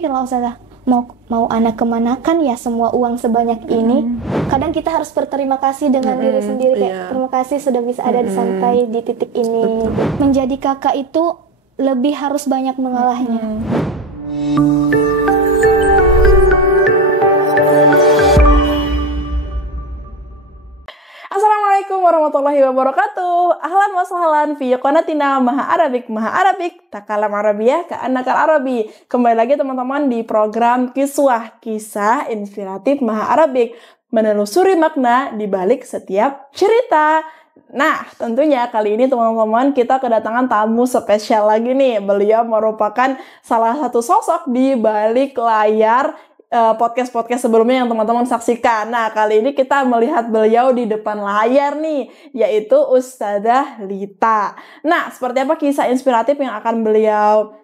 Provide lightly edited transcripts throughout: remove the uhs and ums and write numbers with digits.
mikir lah Ustazah, mau anak kemanakan ya semua uang sebanyak ini. Kadang kita harus berterima kasih dengan diri sendiri, kayak terima kasih sudah bisa ada sampai di titik ini. Menjadi kakak itu lebih harus banyak mengalahnya. Assalamualaikum warahmatullahi wabarakatuh. Ahlan wa sahlan fi qanatina Maha Arabik takalam Arabiyah ka'annakal Arabi. Kembali lagi teman-teman di program Kisah Inspiratif Maha Arabik, menelusuri makna di balik setiap cerita. Nah, tentunya kali ini teman-teman kita kedatangan tamu spesial lagi nih. Beliau merupakan salah satu sosok di balik layar podcast-podcast sebelumnya yang teman-teman saksikan. Nah, kali ini kita melihat beliau di depan layar nih, yaitu Ustadzah Lita. Nah, seperti apa kisah inspiratif yang akan beliau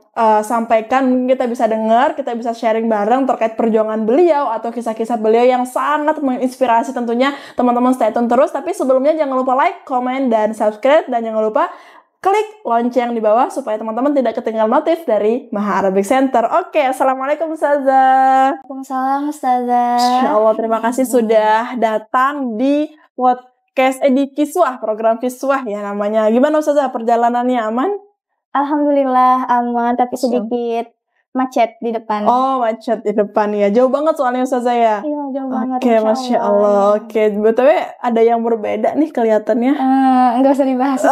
sampaikan? Kita bisa dengar, kita bisa sharing bareng terkait perjuangan beliau atau kisah-kisah beliau yang sangat menginspirasi tentunya. Teman-teman stay tune terus, tapi sebelumnya jangan lupa like, komen, dan subscribe, dan jangan lupa klik lonceng di bawah supaya teman-teman tidak ketinggalan notif dari Maha Arabic Center. Oke, Assalamualaikum Ustazah. Waalaikumsalam Ustazah. Insyaallah, terima kasih sudah datang di podcast di Kiswah, program Kiswah ya namanya. Gimana Ustazah, perjalanannya aman? Alhamdulillah aman, tapi sedikit macet di depan. Oh, macet di depan ya. Jauh banget soalnya Ustazah ya? Iya, jauh banget. Oke, Masya Allah. Oke, betul ada yang berbeda nih kelihatannya. Nggak usah dibahas.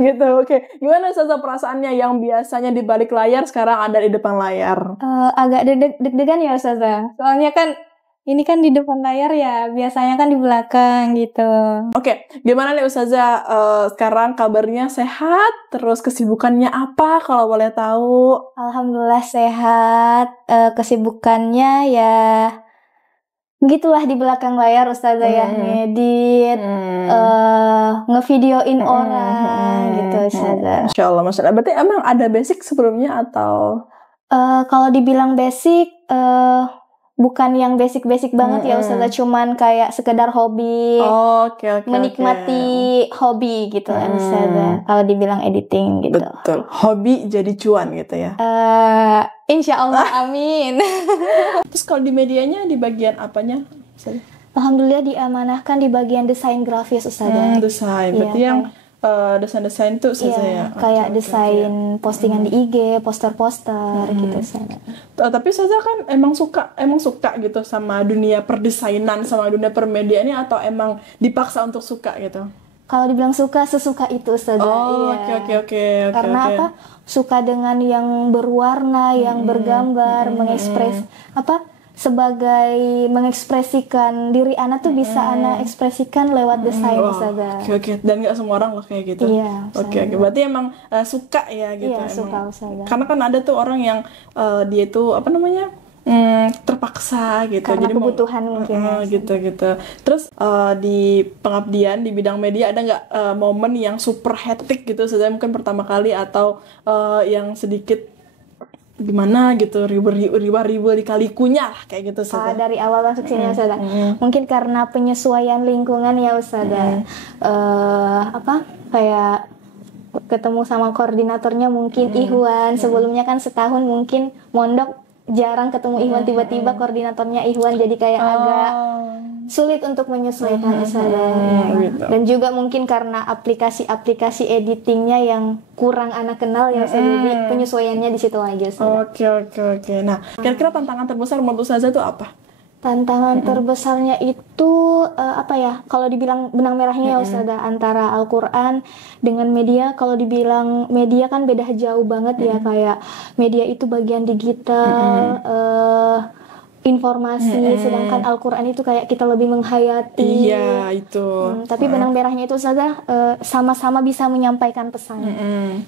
Gitu, oke. Gimana Ustazah perasaannya yang biasanya di balik layar sekarang ada di depan layar? Agak deg-degan ya Ustazah. Soalnya kan ini kan di depan layar ya, biasanya kan di belakang gitu. Oke, gimana nih Ustazah sekarang kabarnya sehat? Terus kesibukannya apa kalau boleh tahu? Alhamdulillah sehat. Kesibukannya ya begitulah di belakang layar Ustazah ya, ngedit, ngevideoin orang gitu Ustazah. Masya Allah, Masya Allah. Berarti emang ada basic sebelumnya atau? Kalau dibilang basic, bukan yang basic-basic banget ya Ustazah, cuman kayak sekedar hobi, menikmati hobi gitu kan Ustazah. Kalau dibilang editing gitu. Betul, hobi jadi cuan gitu ya. Insya Allah, amin. Terus kalau di medianya di bagian apanya? Alhamdulillah diamanahkan di bagian desain grafis Ustazah. Desain, berarti yang desain-desain itu Ustazah ya? Kayak desain postingan di IG, poster-poster gitu Ustazah. Tapi Ustazah kan emang suka gitu sama dunia perdesainan, sama dunia permediaan ini, atau emang dipaksa untuk suka gitu? Kalau dibilang suka, sesuka itu Ustazah. Oke. Karena apa? Suka dengan yang berwarna, yang bergambar, sebagai mengekspresikan diri anak tuh bisa anak ekspresikan lewat desain Ustazah. Oke. Dan nggak semua orang loh kayak gitu. Iya. Oke. Berarti emang suka ya gitu. Iya, suka Ustazah. Karena kan ada tuh orang yang dia itu terpaksa gitu. Karena jadi kebutuhan mungkin. Gitu. Terus di pengabdian di bidang media ada nggak momen yang super hektik gitu? Saya mungkin pertama kali atau yang sedikit gimana gitu, ribu dikali-kunyah kayak gitu Ustazah. Dari awal masuk sini Ustazah. Mungkin karena penyesuaian lingkungan ya Ustazah. Kayak ketemu sama koordinatornya mungkin Ihwan. Sebelumnya kan setahun mungkin mondok jarang ketemu Ihwan, tiba-tiba koordinatornya Ihwan, jadi kayak agak sulit untuk menyesuaikan Ustazah. Gitu. Dan juga mungkin karena aplikasi editingnya yang kurang anak kenal ya Ustazah, jadi penyesuaiannya di situ aja Ustazah. Oke. Nah, kira-kira tantangan terbesar menurut Ustazah itu apa? Tantangan terbesarnya itu kalau dibilang benang merahnya ya Ustazah, antara Al-Quran dengan media. Kalau dibilang media kan beda jauh banget ya, kayak media itu bagian digital, informasi, sedangkan Al-Quran itu kayak kita lebih menghayati. Iya, itu. Tapi benang merahnya itu Ustazah, sama-sama bisa menyampaikan pesan.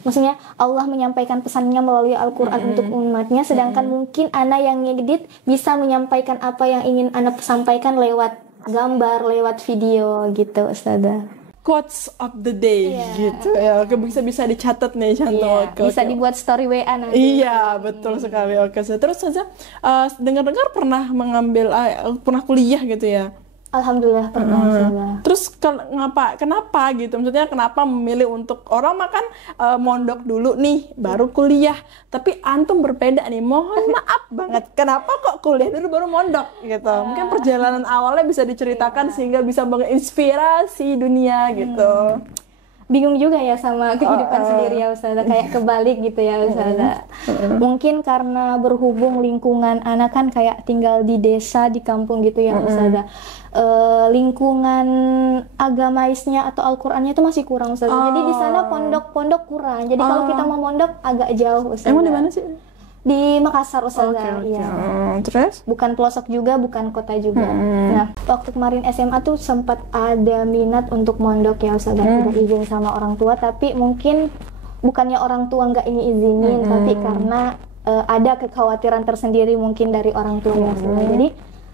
Maksudnya Allah menyampaikan pesannya melalui Al-Quran untuk umatnya, sedangkan mungkin Ana yang ngedit bisa menyampaikan apa yang ingin Ana sampaikan lewat gambar, lewat video gitu Ustazah. Quotes of the day gitu ya. Bisa dicatat nih bisa dibuat story WA nanti. Iya, betul sekali. Oke. Terus saja dengar-dengar pernah kuliah gitu ya. Alhamdulillah pernah Ustazah. Terus kenapa gitu? Maksudnya kenapa memilih untuk orang makan mondok dulu nih, baru kuliah. Tapi antum berbeda nih. Mohon maaf banget. Kenapa kok kuliah dulu baru mondok gitu? Mungkin perjalanan awalnya bisa diceritakan sehingga bisa menginspirasi dunia gitu. Bingung juga ya sama kehidupan sendiri ya Ustazah, kayak kebalik gitu ya Ustazah. Mungkin karena berhubung lingkungan anak kan kayak tinggal di desa, di kampung gitu ya Ustazah. Lingkungan agamaisnya atau Al-Qur'annya itu masih kurang Ustazah. Jadi di sana pondok-pondok kurang. Jadi kalau kita mau mondok agak jauh Ustazah. Emang di mana sih? Di Makassar Ustazah. Iya. Terus? Bukan pelosok juga, bukan kota juga. Nah, waktu kemarin SMA tuh sempat ada minat untuk mondok ya Ustazah. Udah izin sama orang tua, tapi mungkin bukannya orang tua nggak ini izinin, tapi karena ada kekhawatiran tersendiri mungkin dari orang tua ya Ustazah. Jadi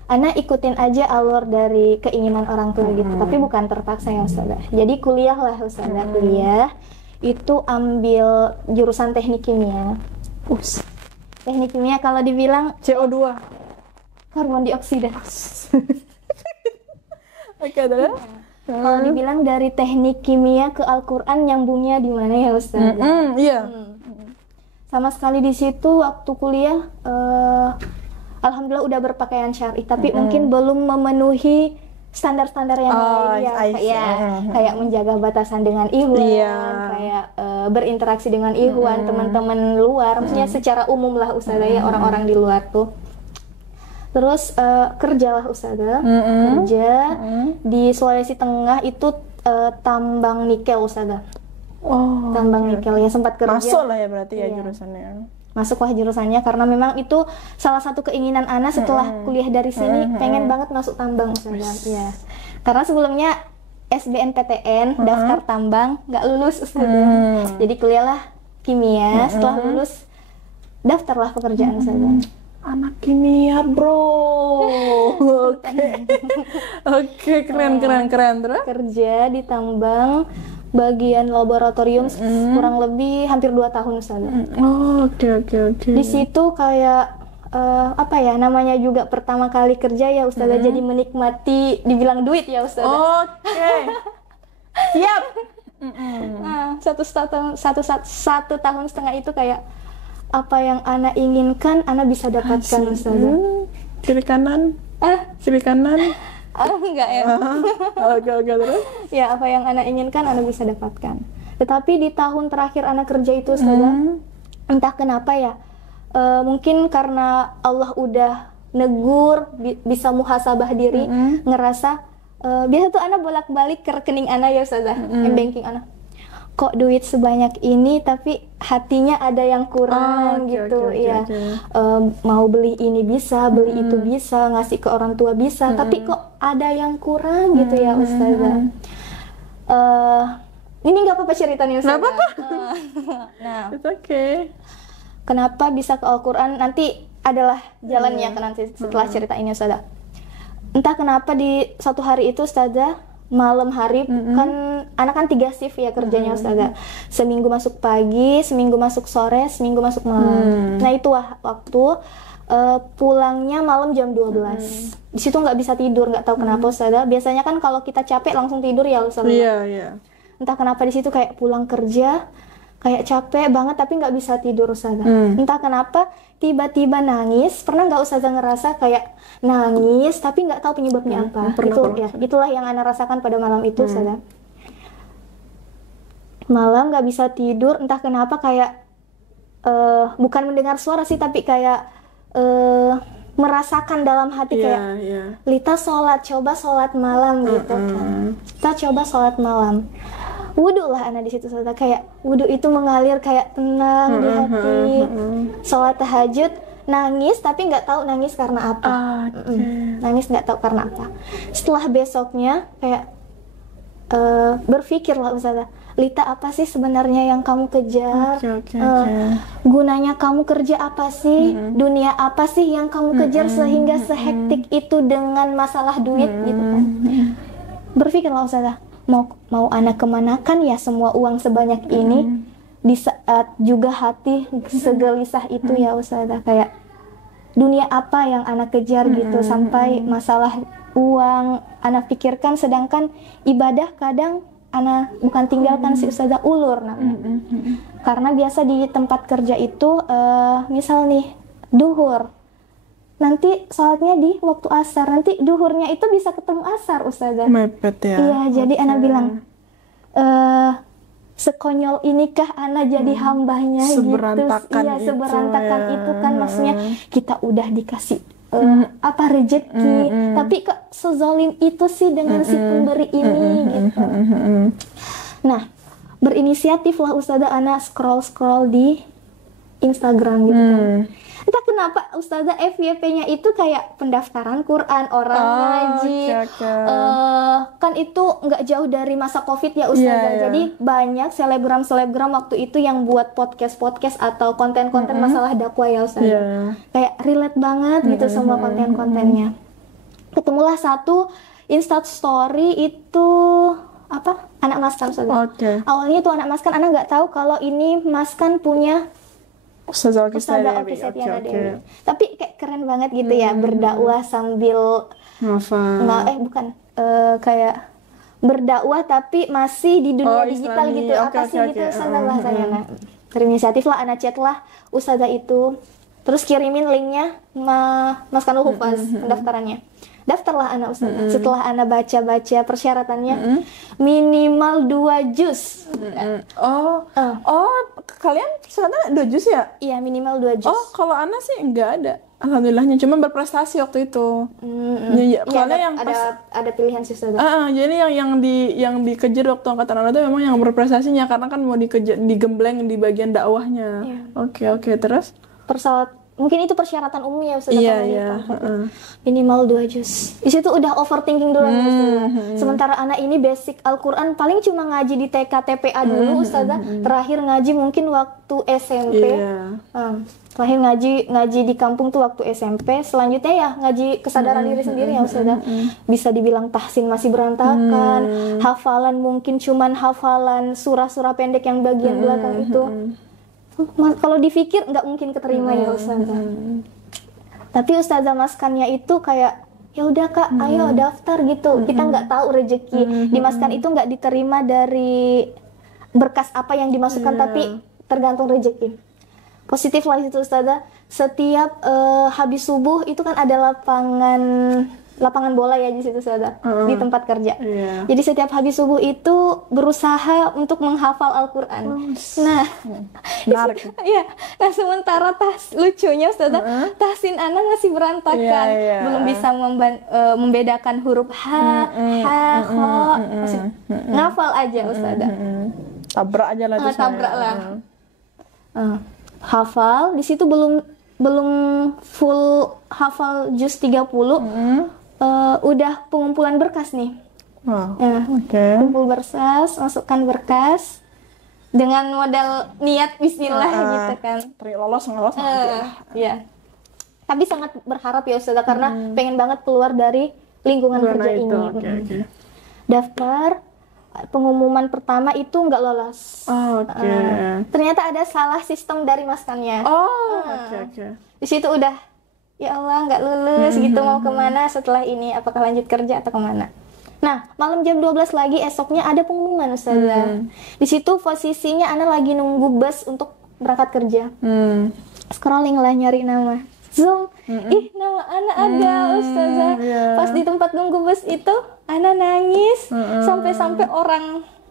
Ana ikutin aja alur dari keinginan orang tua gitu, tapi bukan terpaksa ya Ustazah. Jadi kuliah lah Ustazah, kuliah itu ambil jurusan teknik kimia. Teknik kimia kalau dibilang CO2, karbon dioksida. Oke, terus? Kalau dibilang dari teknik kimia ke Al-Qur'an nyambungnya di mana ya Ustazah? Iya. Sama sekali di situ waktu kuliah alhamdulillah udah berpakaian syar'i, tapi mungkin belum memenuhi standar-standar yang lain kayak menjaga batasan dengan ikhwan, kayak berinteraksi dengan ikhwan, teman-teman luar, maksudnya secara umum lah Ustazah ya, orang-orang di luar tuh. Terus kerjalah Ustazah, kerja di Sulawesi Tengah itu tambang nikel Ustazah. Tambang nikel ya, sempat kerja. Masuk lah ya berarti ya jurusannya. Masuklah jurusannya karena memang itu salah satu keinginan Ana setelah kuliah dari sini, pengen banget masuk tambang Ustazah. Ya. Karena sebelumnya SBMPTN daftar tambang nggak lulus Ustazah. Jadi kuliahlah kimia, setelah lulus daftarlah pekerjaan Ustazah. Anak kimia bro. Oke, keren terus kerja di tambang bagian laboratorium kurang lebih hampir 2 tahun Ustazah. Oke. Di situ kayak apa ya namanya juga pertama kali kerja ya Ustazah, jadi menikmati dibilang duit ya Ustazah. Siap. Nah, satu tahun setengah itu kayak apa yang Ana inginkan Ana bisa dapatkan Ustazah. Kiri kanan. Enggak ya. Oke, terus? Ya, apa yang Ana inginkan Ana bisa dapatkan. Tetapi di tahun terakhir Ana kerja itu Ustazah, entah kenapa ya, mungkin karena Allah udah negur, bisa muhasabah diri, ngerasa biasa tuh Ana bolak-balik ke rekening Ana ya Ustazah, banking Ana. Kok duit sebanyak ini tapi hatinya ada yang kurang gitu. Mau beli ini bisa, beli itu bisa, ngasih ke orang tua bisa, tapi kok ada yang kurang gitu ya Ustazah. Ini nggak apa-apa ceritanya Ustazah. Nggak apa-apa. Nah, It's okay. Kenapa bisa ke Al-Qur'an nanti adalah jalannya kan nanti setelah cerita ini Ustazah. Entah kenapa di suatu hari itu Ustazah, malam hari kan anak kan 3 shift ya kerjanya Ustazah. Seminggu masuk pagi, seminggu masuk sore, seminggu masuk malam. Nah itu waktu pulangnya malam jam 12. Di situ nggak bisa tidur, nggak tahu kenapa Ustazah. Biasanya kan kalau kita capek langsung tidur ya Ustazah. Iya. Entah kenapa di situ kayak pulang kerja kayak capek banget tapi nggak bisa tidur Ustazah. Entah kenapa tiba-tiba nangis. Pernah nggak Ustazah ngerasa kayak nangis tapi nggak tahu penyebabnya apa? Itulah yang Ana rasakan pada malam itu Ustazah. Malam nggak bisa tidur, entah kenapa kayak bukan mendengar suara sih, tapi kayak merasakan dalam hati kayak Lita coba sholat malam gitu kan. Kita coba sholat malam. Wudhu lah Ana di situ Ustazah, kayak wudhu itu mengalir kayak tenang di hati. Sholat tahajud, nangis tapi nggak tahu nangis karena apa. Nangis nggak tahu karena apa. Setelah besoknya kayak berpikir lah Ustazah, Lita apa sih sebenarnya yang kamu kejar? Gunanya kamu kerja apa sih? Dunia apa sih yang kamu kejar sehingga sehektik itu dengan masalah duit gitu kan? Berpikirlah Ustazah, mau anak kemanakan ya semua uang sebanyak ini di saat juga hati segelisah itu ya Ustazah, kayak dunia apa yang anak kejar gitu sampai masalah uang ana pikirkan, sedangkan ibadah kadang ana bukan tinggalkan si ustazah, ulur namanya. Karena biasa di tempat kerja itu misal nih duhur, nanti sholatnya di waktu asar, nanti duhurnya itu bisa ketemu asar ustazah. Mepet ya. Iya, jadi ana bilang sekonyol inikah ana jadi hambanya Seberantakan gitu. Iya, itu seberantakan ya. itu kan, maksudnya kita udah dikasih apa rezeki, tapi kok sezolim itu sih dengan si pemberi ini gitu. Nah, berinisiatif lah ustazah ana scroll di Instagram gitu kan. Entah kenapa ustazah FYP-nya itu kayak pendaftaran Quran, orang ngaji. Kan itu nggak jauh dari masa Covid ya ustazah. Jadi banyak selebgram waktu itu yang buat podcast atau konten-konten masalah dakwah ya ustazah. Kayak relate banget gitu sama konten-kontennya. Ketemulah satu Insta story itu apa? Anak Maskan ustazah. Awalnya itu anak Maskan, ana nggak tahu kalau ini Maskan punya Ustazah Oki Setiana Dewi. Tapi kayak keren banget gitu ya, berdakwah sambil kayak berdakwah tapi masih di dunia digital gitu. Apa sih gitu ustazah bahasanya. Nah, berinisiatif lah, ana chat lah ustazah itu, terus kirimin linknya Mas Kanul Hufaz pendaftarannya. Daftarlah anak ustazah. Setelah ana baca-baca persyaratannya, minimal 2 juz. Kalian persyaratan 2 juz ya? Iya, minimal 2 juz. Oh, kalau ana sih enggak ada. Alhamdulillahnya, cuma berprestasi waktu itu. Iya, ada pilihan sih ustazah. Jadi yang dikejar waktu angkatan ana itu memang yang berprestasinya, karena kan mau digembleng di bagian dakwahnya. Oke, terus? Mungkin itu persyaratan umum ya ustazah. Minimal 2 juz. Di situ udah overthinking dulu ustazah. Sementara anak ini basic Al-Quran paling cuma ngaji di TK TPA dulu ustazah. Terakhir ngaji mungkin waktu SMP. Terakhir ngaji di kampung tuh waktu SMP. Selanjutnya ya ngaji kesadaran diri sendiri ya ustazah. Bisa dibilang tahsin masih berantakan. Hafalan mungkin cuman hafalan surah-surah pendek yang bagian belakang itu. Kalau dipikir nggak mungkin keterima ya ustazah. Tapi ustazah Maskannya itu kayak ya udah kak, ayo daftar gitu. Kita nggak tahu rezeki di Maskan itu nggak diterima dari berkas apa yang dimasukkan, tapi tergantung rezeki. Positif lah itu ustazah. Setiap habis subuh itu kan ada lapangan bola ya di situ ustazah, di tempat kerja. Jadi setiap habis subuh itu berusaha untuk menghafal Al-Quran. Nah, nah sementara lucunya ustazah, tahsin ana masih berantakan, belum bisa membedakan huruf ha, kho, masih ngafal aja ustazah. Tabrak aja lah. Tabrak lah. Hafal di situ belum full hafal juz 30. Udah pengumpulan berkas nih. Kumpul berkas, masukkan berkas dengan modal niat bismillah gitu kan. Lolos Iya. Tapi sangat berharap ya ustazah, karena pengen banget keluar dari lingkungan kerja ini. Daftar, pengumuman pertama itu nggak lolos. Ternyata ada salah sistem dari maskannya. Di situ udah ya Allah nggak lulus gitu, mau kemana setelah ini, apakah lanjut kerja atau kemana. Nah, malam jam 12 lagi esoknya ada pengumuman ustazah. Di situ posisinya ana lagi nunggu bus untuk berangkat kerja. Scrolling lah nyari nama Zoom, nama ana ada ustazah. Pas di tempat nunggu bus itu ana nangis sampai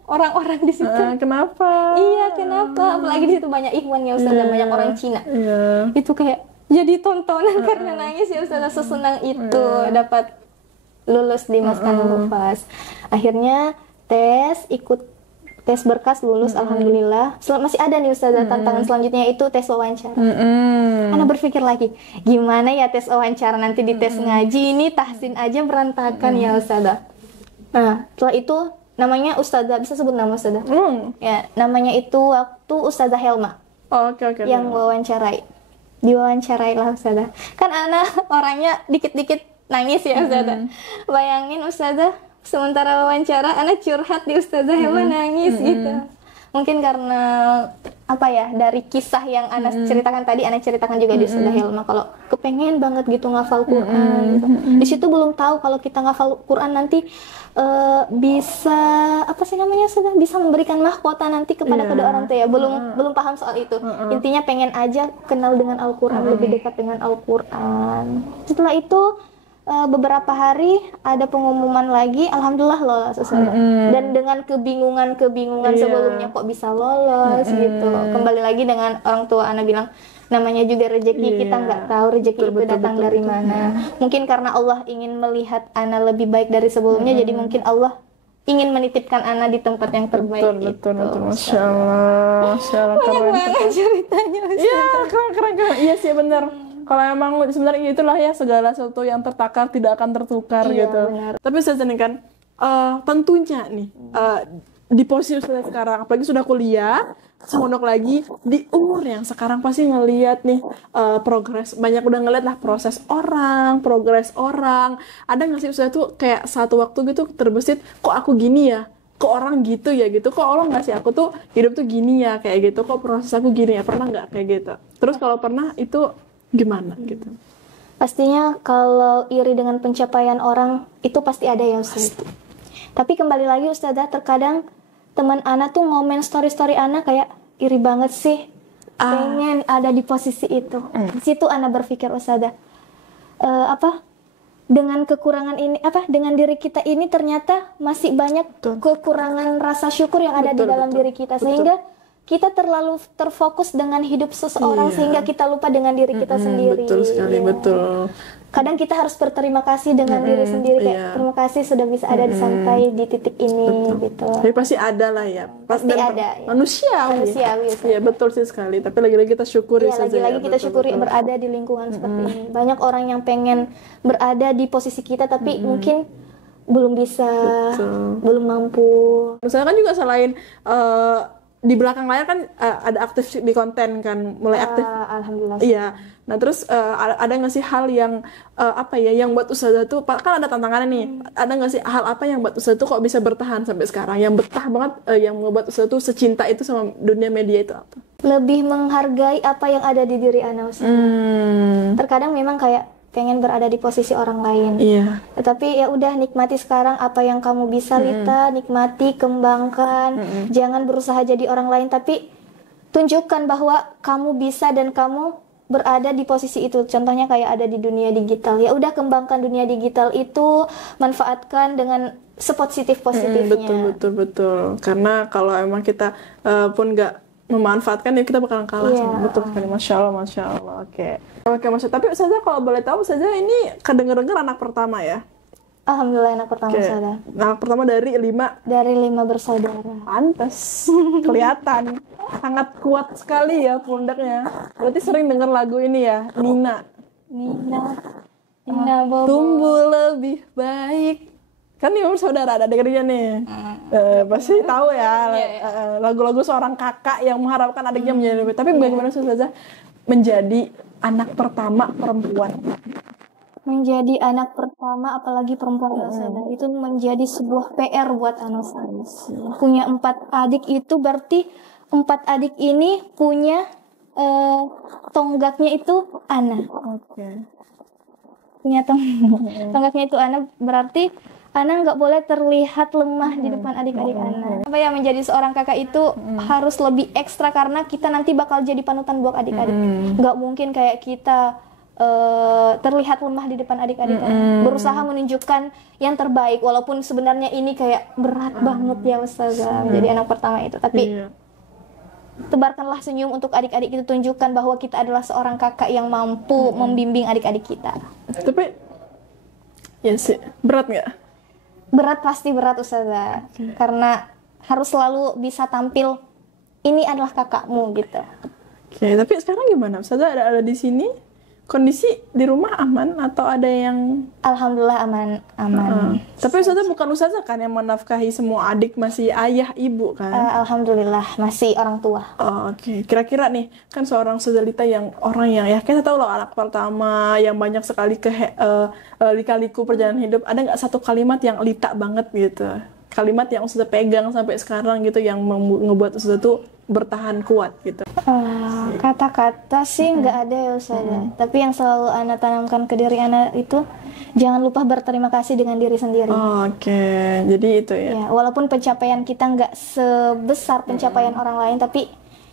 orang-orang di situ. Kenapa? Iya, kenapa? Apalagi di situ banyak ikhwan ya ustazah, banyak orang Cina. Itu kayak jadi tontonan karena nangis ya ustazah, sesenang itu dapat lulus di Maskan Hufaz. Akhirnya ikut tes berkas, lulus alhamdulillah. Masih ada nih ustazah, tantangan selanjutnya itu tes wawancara. Ana berpikir lagi, gimana ya tes wawancara nanti di tes ngaji ini tahsin aja berantakan ya ustazah. Nah, setelah itu namanya ustazah, bisa sebut nama ustazah? Ya, namanya itu waktu ustazah Helma. Yang wawancarai. Diwawancarai lah ustazah. Kan ana orangnya dikit-dikit nangis ya ustazah. Bayangin ustazah, sementara wawancara ana curhat di ustazah Helma nangis gitu. Mungkin karena apa ya, dari kisah yang Ana ceritakan tadi, Ana ceritakan juga di Ustazah Hilma, kalau kepengen banget gitu ngafal Quran gitu. Di situ belum tahu kalau kita ngafal Quran nanti bisa apa sih namanya, sudah bisa memberikan mahkota nanti kepada kedua orang tua ya. Belum paham soal itu. Intinya pengen aja kenal dengan Al-Quran, lebih dekat dengan Al-Quran. Setelah itu beberapa hari ada pengumuman lagi, alhamdulillah lolos Ustazah. Dan dengan kebingungan sebelumnya kok bisa lolos gitu. Kembali lagi dengan orang tua Ana bilang, namanya juga rezeki, kita nggak tahu rezeki itu datang dari mana. Mungkin karena Allah ingin melihat Ana lebih baik dari sebelumnya, jadi mungkin Allah ingin menitipkan Ana di tempat yang terbaik. Betul. Masya Allah, keren banget ceritanya. Iya, keren. Iya sih, benar. Kalau emang sebenarnya itulah ya, segala sesuatu yang tertakar tidak akan tertukar gitu. Benar. Tapi saya kan tentunya nih di posisi sudah sekarang, apalagi sudah kuliah, semondok lagi di umur yang sekarang, pasti ngelihat nih progres, banyak udah ngeliat lah progres orang. Ada nggak sih Ustazah tuh kayak satu waktu gitu terbesit, kok aku gini ya? Kok orang gitu ya gitu? Kok Allah ngasih aku tuh hidup tuh gini ya kayak gitu? Kok proses aku gini ya? Pernah nggak kayak gitu? Terus kalau pernah itu gimana gitu? Pastinya kalau iri dengan pencapaian orang itu pasti ada ya Ustazah. Tapi kembali lagi Ustazah, terkadang teman Ana tuh ngomen story Ana kayak, iri banget sih, pengen ada di posisi itu. Di situ Ana berpikir Ustazah, dengan kekurangan ini, dengan diri kita ini ternyata masih banyak kekurangan rasa syukur yang ada di dalam diri kita, sehingga kita terlalu terfokus dengan hidup seseorang sehingga kita lupa dengan diri kita sendiri. Betul sekali, betul. Kadang kita harus berterima kasih dengan diri sendiri, kayak terima kasih sudah bisa ada sampai di titik ini gitu. Tapi pasti ada lah ya. Pasti ada. Ya. Manusiawi. Iya, betul sih sekali. Tapi lagi-lagi kita syukuri saja. Lagi-lagi kita syukuri berada di lingkungan seperti ini. Banyak orang yang pengen berada di posisi kita tapi mungkin belum bisa, belum mampu. Misalnya kan juga selain di belakang layar kan ada aktif di konten kan, mulai aktif. Alhamdulillah. Iya. Nah terus ada nggak sih hal yang yang buat Ustazah tuh, kan ada tantangannya nih. Ada nggak sih hal apa yang buat Ustazah tuh kok bisa bertahan sampai sekarang? Yang betah banget, yang membuat Ustazah tuh secinta itu sama dunia media itu apa? Lebih menghargai apa yang ada di diri Ana Ustazah. Terkadang memang kayak pengen berada di posisi orang lain. Iya. Tetapi ya udah, nikmati sekarang apa yang kamu bisa, Lita, nikmati, kembangkan. Jangan berusaha jadi orang lain, tapi tunjukkan bahwa kamu bisa dan kamu berada di posisi itu. Contohnya kayak ada di dunia digital. Ya udah, kembangkan dunia digital itu, manfaatkan dengan sepositif-positifnya. Betul. Karena kalau emang kita pun nggak memanfaatkan ya kita bakalan kalah. Betul sekali, masya Allah. Oke, maksud. Tapi Ustazah kalau boleh tahu, Ustazah ini kedenger-dengar anak pertama ya? Alhamdulillah anak pertama Ustazah. Anak pertama dari 5 bersaudara. Pantes, kelihatan sangat kuat sekali ya pundaknya. Berarti sering dengar lagu ini ya, Nina Bobo. Tumbuh lebih baik. Kan ini saudara, ada dengernya nih. Pasti tahu ya lagu-lagu seorang kakak yang mengharapkan adiknya menjadi lebih. Tapi bagaimana Ustazah menjadi anak pertama perempuan? Menjadi anak pertama, apalagi perempuan Ustazah, itu menjadi sebuah PR buat anak saya. Punya 4 adik itu berarti 4 adik ini punya tonggaknya itu Ana. Punya tonggaknya itu Ana, berarti Ana nggak boleh terlihat lemah di depan adik-adik Ana. Apa ya, menjadi seorang kakak itu harus lebih ekstra karena kita nanti bakal jadi panutan buat adik-adik. Nggak mungkin kayak kita terlihat lemah di depan adik-adik Ana. Berusaha menunjukkan yang terbaik, walaupun sebenarnya ini kayak berat banget ya Ustazah menjadi anak pertama itu. Tapi tebarkanlah senyum untuk adik-adik itu, tunjukkan bahwa kita adalah seorang kakak yang mampu membimbing adik-adik kita. Tapi ya sih, berat nggak? Berat, pasti berat Ustazah. Karena harus selalu bisa tampil, ini adalah kakakmu gitu. Tapi sekarang gimana? Ustazah ada di sini? Kondisi di rumah aman atau ada yang? Alhamdulillah aman. Tapi Ustazah bukan Ustazah kan yang menafkahi semua adik, masih ayah ibu kan? Alhamdulillah masih orang tua. Oke. Kira-kira nih, kan seorang Ustazah Lita yang orang yang ya kita tahu loh, anak pertama yang banyak sekali lika-liku perjalanan hidup. Ada nggak satu kalimat yang Lita banget gitu? Kalimat yang Ustazah pegang sampai sekarang gitu, yang ngebuat Ustazah tuh bertahan kuat gitu? Kata-kata sih nggak ada ya Ustazah. Tapi yang selalu Ana tanamkan ke diri Ana itu jangan lupa berterima kasih dengan diri sendiri. Oke, jadi itu ya. Ya, walaupun pencapaian kita nggak sebesar pencapaian orang lain, tapi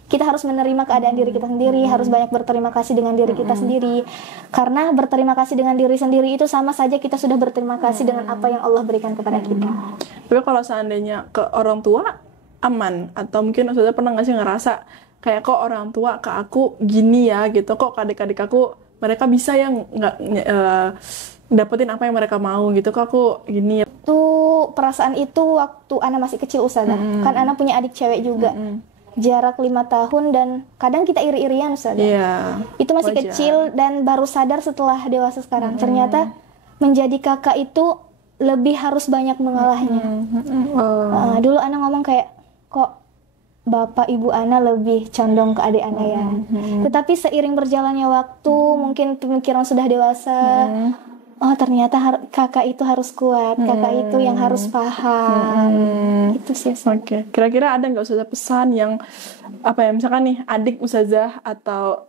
kita harus menerima keadaan diri kita sendiri, harus banyak berterima kasih dengan diri kita sendiri. Karena berterima kasih dengan diri sendiri itu sama saja kita sudah berterima kasih dengan apa yang Allah berikan kepada kita. Tapi kalau seandainya ke orang tua aman, atau mungkin Ustazah pernah nggak sih ngerasa kayak kok orang tua ke aku gini ya gitu, kok ke adik-adik aku mereka bisa yang nggak dapetin apa yang mereka mau gitu, kok aku gini ya. Tuh perasaan itu waktu Ana masih kecil Ustazah. Kan Ana punya adik cewek juga. Jarak 5 tahun dan kadang kita iri-irian Ustazah. Itu masih wajar. kecil dan baru sadar setelah dewasa sekarang. Ternyata menjadi kakak itu lebih harus banyak mengolahnya. Dulu Ana ngomong kayak, kok bapak ibu Ana lebih condong ke adik Ana ya. Tetapi seiring berjalannya waktu, mungkin pemikiran sudah dewasa, oh ternyata kakak itu harus kuat, kakak itu yang harus paham. Itu sih. Oke. Kira-kira ada nggak Ustazah pesan yang apa ya, misalkan nih adik Ustazah atau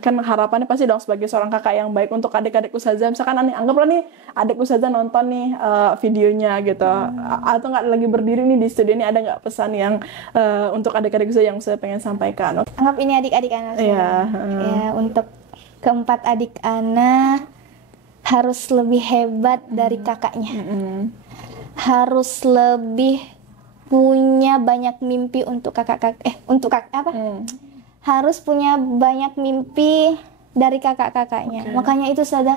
kan harapannya pasti dong sebagai seorang kakak yang baik untuk adik-adik Ustazah, misalkan anggaplah nih adik Ustazah nonton nih videonya gitu, atau nggak lagi berdiri nih di studio ini, ada nggak pesan yang untuk adik-adik Ustazah yang saya pengen sampaikan? Anggap ini adik-adik Ana. Ya, untuk keempat adik Ana harus lebih hebat dari kakaknya. Harus lebih punya banyak mimpi untuk harus punya banyak mimpi dari kakak-kakaknya. Makanya itu sudah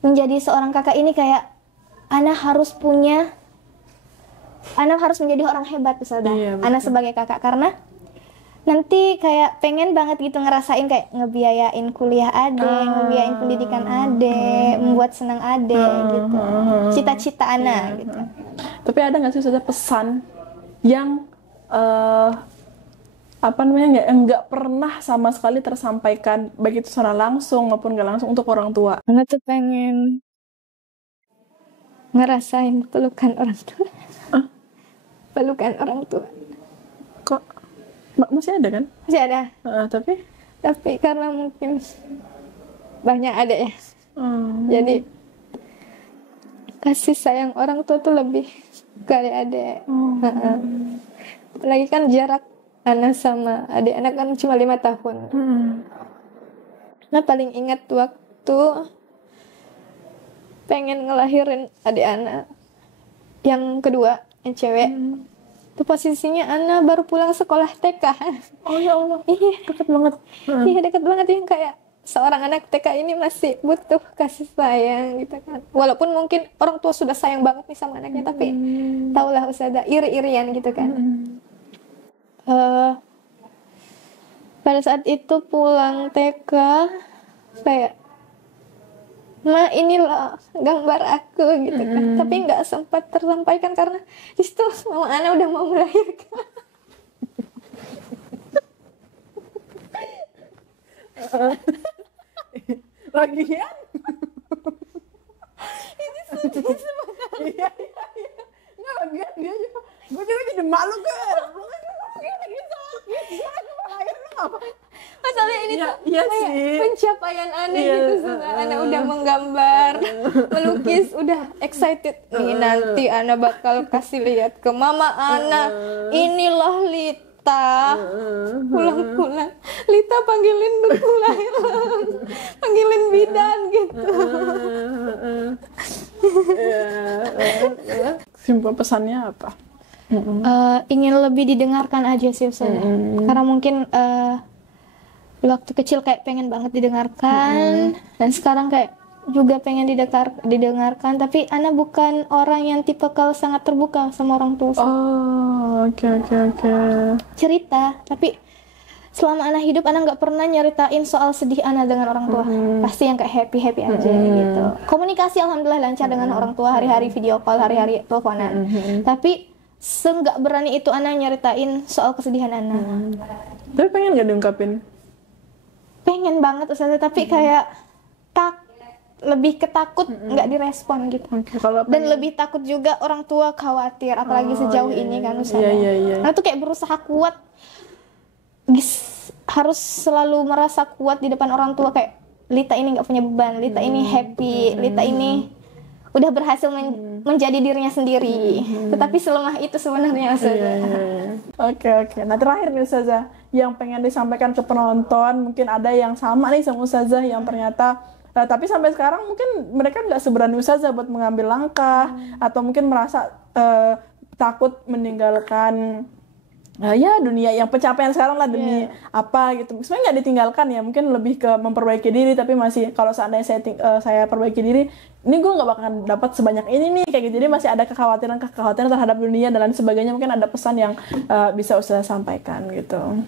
menjadi seorang kakak ini kayak Ana harus menjadi orang hebat Ustazah. Ana sebagai kakak, karena nanti kayak pengen banget gitu ngerasain kayak ngebiayain kuliah ade, ngebiayain pendidikan ade, membuat senang ade gitu. Cita-cita Ana gitu. Tapi ada nggak sih Ustazah pesan yang nggak pernah sama sekali tersampaikan, baik itu secara langsung maupun nggak langsung untuk orang tua? Ana tuh pengen ngerasain pelukan orang tua. Pelukan orang tua. Kok masih ada kan? Masih ada. Tapi karena mungkin banyak ada ya. Jadi kasih sayang orang tua tuh lebih ke adik-adik. Apalagi kan jarak Ana sama adik anak kan cuma 5 tahun. Nah paling ingat waktu pengen ngelahirin adik Ana yang kedua, yang cewek. Itu posisinya Ana baru pulang sekolah TK. Oh ya Allah, dekat banget. Iya dekat banget, yang kayak seorang anak TK ini masih butuh kasih sayang gitu kan. Walaupun mungkin orang tua sudah sayang banget nih sama anaknya, tapi taulah Ustazah iri-irian gitu kan. Pada saat itu pulang TK kayak, Ma inilah gambar aku gitu kan. Tapi nggak sempat tersampaikan karena disitu mama Ana udah mau melahirkan. Lagian Ini sedih sebenarnya. Nggak, lagian dia juga, gue juga jadi malu kan. Masalahnya ini tuh iya kayak sih. pencapaian Ana gitu. Ana udah menggambar, melukis, udah excited nih, nanti Ana bakal kasih lihat ke mama Ana, inilah Lita. Pulang-pulang Lita panggilin duku lahir, panggilin bidan gitu. Simpel pesannya apa? Ingin lebih didengarkan aja sih Ustazah. Karena mungkin waktu kecil kayak pengen banget didengarkan, dan sekarang kayak juga pengen didengarkan, tapi Ana bukan orang yang tipe kalau sangat terbuka sama orang tua. Oke. Cerita, tapi selama Ana hidup Ana nggak pernah nyeritain soal sedih Ana dengan orang tua. Pasti yang kayak happy aja gitu. Komunikasi alhamdulillah lancar dengan orang tua, hari-hari video call, hari-hari teleponan. Tapi nggak berani itu Ana nyeritain soal kesedihan Ana. Tapi pengen nggak diungkapin? Pengen banget Ustazah, tapi kayak lebih ketakut nggak direspon gitu. Dan lebih takut juga orang tua khawatir, apalagi sejauh ini kan Ustazah. Iya. Nah tuh kayak berusaha kuat harus selalu merasa kuat di depan orang tua, kayak Lita ini nggak punya beban, Lita ini happy, Lita ini udah berhasil menjadi dirinya sendiri. Tetapi selemah itu sebenarnya Ustazah. Oke. Nah terakhir nih Ustazah, yang pengen disampaikan ke penonton, mungkin ada yang sama nih sama Ustazah yang ternyata tapi sampai sekarang mungkin mereka nggak seberani Ustazah buat mengambil langkah, atau mungkin merasa takut meninggalkan ya dunia yang pencapaian sekarang lah demi apa gitu. Sebenarnya nggak ditinggalkan ya, mungkin lebih ke memperbaiki diri, tapi masih kalau seandainya saya perbaiki diri, ini gue nggak bakalan dapat sebanyak ini nih kayak gitu. Jadi masih ada kekhawatiran terhadap dunia dan lain sebagainya. Mungkin ada pesan yang bisa Ustazah sampaikan gitu.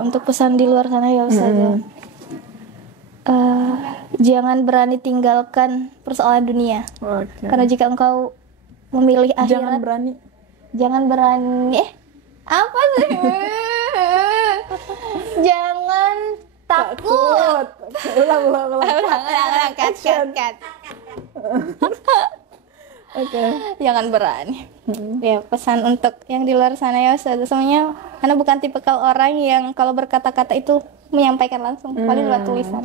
Untuk pesan di luar sana ya Ustazah, jangan berani tinggalkan persoalan dunia. Karena jika engkau memilih akhirat, jangan berani apa sih? Jangan takut. Ulang. Cut. Oke. Jangan berani. Ya, pesan untuk yang di luar sana ya Ustazah, semuanya, karena bukan tipikal orang yang kalau berkata-kata itu menyampaikan langsung, paling lewat tulisan.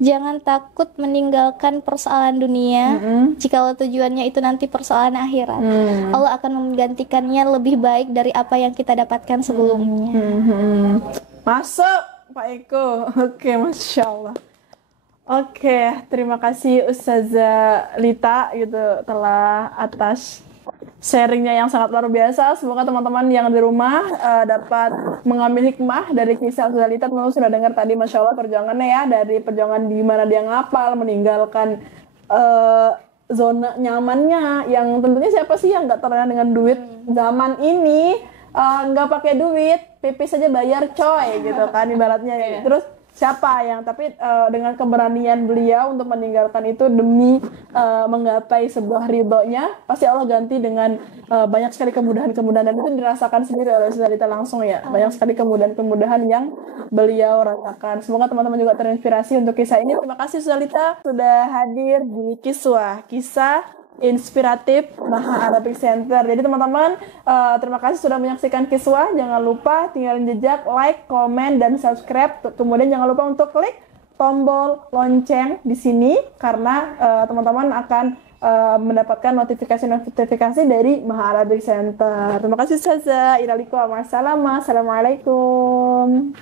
Jangan takut meninggalkan persoalan dunia, jikalau tujuannya itu nanti persoalan akhirat. Allah akan menggantikannya lebih baik dari apa yang kita dapatkan sebelumnya. Masuk Pak Eko. Oke, Masya Allah. Oke, terima kasih Ustazah Lita gitu telah atas sharingnya yang sangat luar biasa. Semoga teman-teman yang di rumah dapat mengambil hikmah dari kisah Ustazah Lita. Teman-teman sudah dengar tadi, Masya Allah, perjuangannya ya, dari perjuangan di mana dia ngapal, meninggalkan zona nyamannya, yang tentunya siapa sih yang nggak terlena dengan duit zaman ini, nggak pakai duit, pipis saja bayar coy gitu kan ibaratnya. Terus siapa yang dengan keberanian beliau untuk meninggalkan itu demi menggapai sebuah ridhonya, pasti Allah ganti dengan banyak sekali kemudahan-kemudahan, dan itu dirasakan sendiri oleh Ustazah Lita langsung ya. Banyak sekali kemudahan-kemudahan yang beliau rasakan. Semoga teman-teman juga terinspirasi untuk kisah ini. Terima kasih Ustazah Lita sudah hadir di kisah inspiratif Maha Arabic Center. Jadi teman-teman, terima kasih sudah menyaksikan Kiswah. Jangan lupa tinggalin jejak, like, komen, dan subscribe. Kemudian jangan lupa untuk klik tombol lonceng di sini, karena teman-teman akan mendapatkan notifikasi dari Maha Arabic Center. Terima kasih Ustazah. Assalamualaikum.